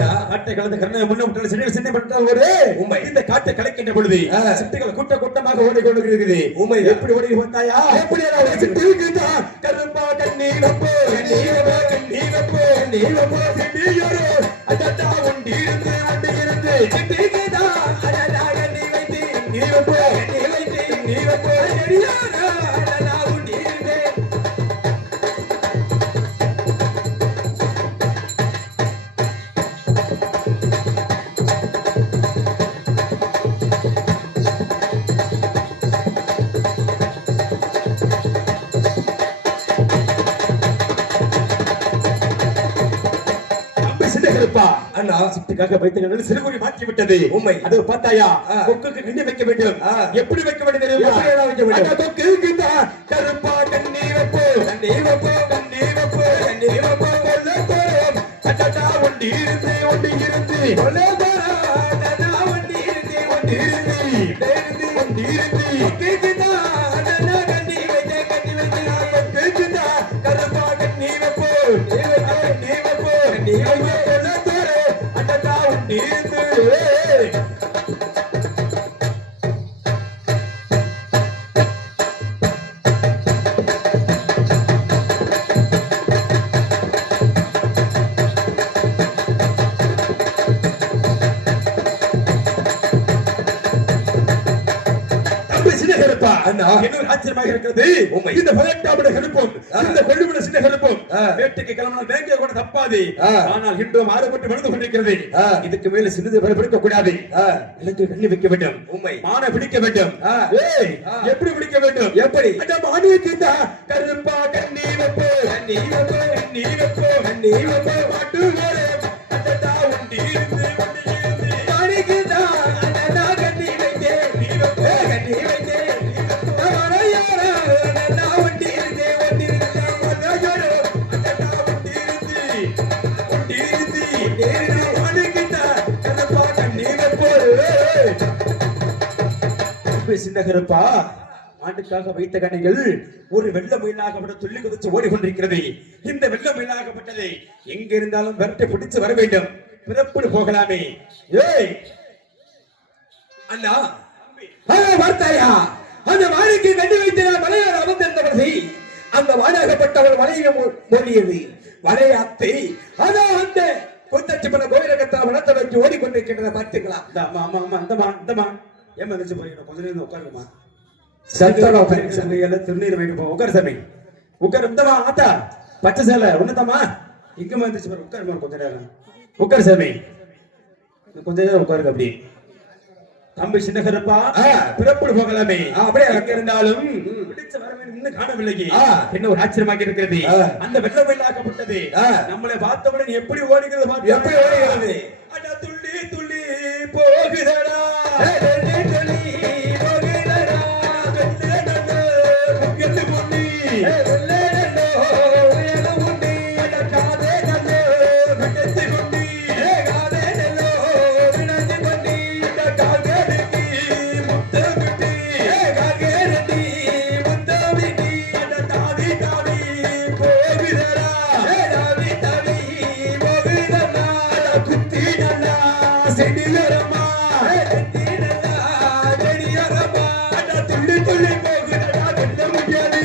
காட்டை கலந்து கண்ணை முன்ன விட்டால் சின்ன சின்ன பட்டால் ஒரு உண்மை. இந்த காட்டை கலைக்கின்ற பொழுது. சிட்டுகள் கூட்ட கூட்டமாக உண்மை. எப்படி ஓடி வந்தாயா எப்படி கண்ணீரப்போ கண்ணீரப்போ கண்ணீரப்போ கண்ணீரப்போ சின்னகருப்பா அண்ணா சிட்டுக்காக வைத்த சிறுகுறி மாற்றி விட்டது உண்மை. அது பார்த்தாயா. கொக்குக்கு கண்ணி வைக்க வேண்டும். எப்படி வைக்க வேண்டும் தெரியுமா? வைக்க வேண்டும்? தான் கருப்பா கண்ணீரப்போ கொல்ல போறோம் அடடா ஒண்டி இருந்து ஒண்டி இருந்து. கொல்ல போறோம் அடடா ஒண்டி இருந்து ஒண்டி இருந்து. இருந்து இன்னொரு ஆச்சரியமாக இருக்கிறது உண்மை. இந்த பதினெட்டாம் கருப்பம் ஆ. இந்த கொள்ளுமண சின்ன கருப்பம் ஆ. வேட்டைக்கு கிளம்பினால் வேங்கிய கூட தப்பாது ஆ. ஆனால் இன்றும் மாறுபட்டு விழுந்து கொண்டிருக்கிறது ஆ. இதுக்கு மேல சிறிது பிடிக்க கூடாது. எனக்கு கண்ணி வைக்க வேண்டும் உண்மை. மான பிடிக்க வேண்டும். எப்படி பிடிக்க வேண்டும் எப்படி? மானுக்கு தான் கருப்பா கண்ணி வைப்போ கண்ணி வைப்போ கண்ணி வைப்போ கண்ணி வைப்போ மாட்டு வேறு ஏய். அன்பு சின்னகருப்பா ஆண்டுக்காக வைத்த கணைகள் ஒரு வெள்ள மயிலாகப்பட்ட துள்ளி குதிச்சு ஓடிக்கொண்டிருக்கிறது. இந்த வெள்ள மயிலாகப்பட்டதை எங்க இருந்தாலும் விரட்டை பிடிச்சு வர வேண்டும். பிறப்புடு போகலாமே. ஏய்! அண்ணா! ஆ, வார்த்தாயா? அந்த வாழைக்கு கண்டு வைத்தின மலையாள அமர்ந்திருந்தவர்கள் அந்த வாழாகப்பட்டவர் வலையை மொ- மொழியது வலையாத்தை அதான் அந்த குத்தச்சிப்பன கோயிலகத்தால் வளர்த்த வச்சு ஓடிக்கொண்டிருக்கின்றத பார்த்தீங்களா ஆமா ஆமா ஆமா அந்தமா அந்தமா ஏமா வச்சு போறீங்க கொஞ்ச நேரம் உட்காருமா சத்தம் திருநீர் வைக்க போ உட்கார் சாமி. உட்கார் இந்தமா ஆத்தா. பச்சை சேலை ஒண்ணுதாம்மா? இங்க வந்துச்சு பாரு உட்காருமா கொஞ்ச நேரம். உட்கார் சாமி. கொஞ்ச நேரம் உட்காருங்க அப்படி. தம்பி சின்னகரப்பா ஆ. பிறப்புடு போகலாமே. அப்படியே. அங்க இருந்தாலும் பிடிச்ச வரவே இன்னும் காணவில்லை ஆ. என்ன ஒரு ஆச்சரியமாக இருக்கிறது. அந்த வெள்ள வெள்ளாக்கப்பட்டது. நம்மளை பார்த்தவுடன் எப்படி ஓடுகிறது? எப்படி ஓடுகிறது? துள்ளி துள்ளி போகுதடா செடிலரமா துள்ளி துள்ளி போகுதடா வெல்ல முடியாது.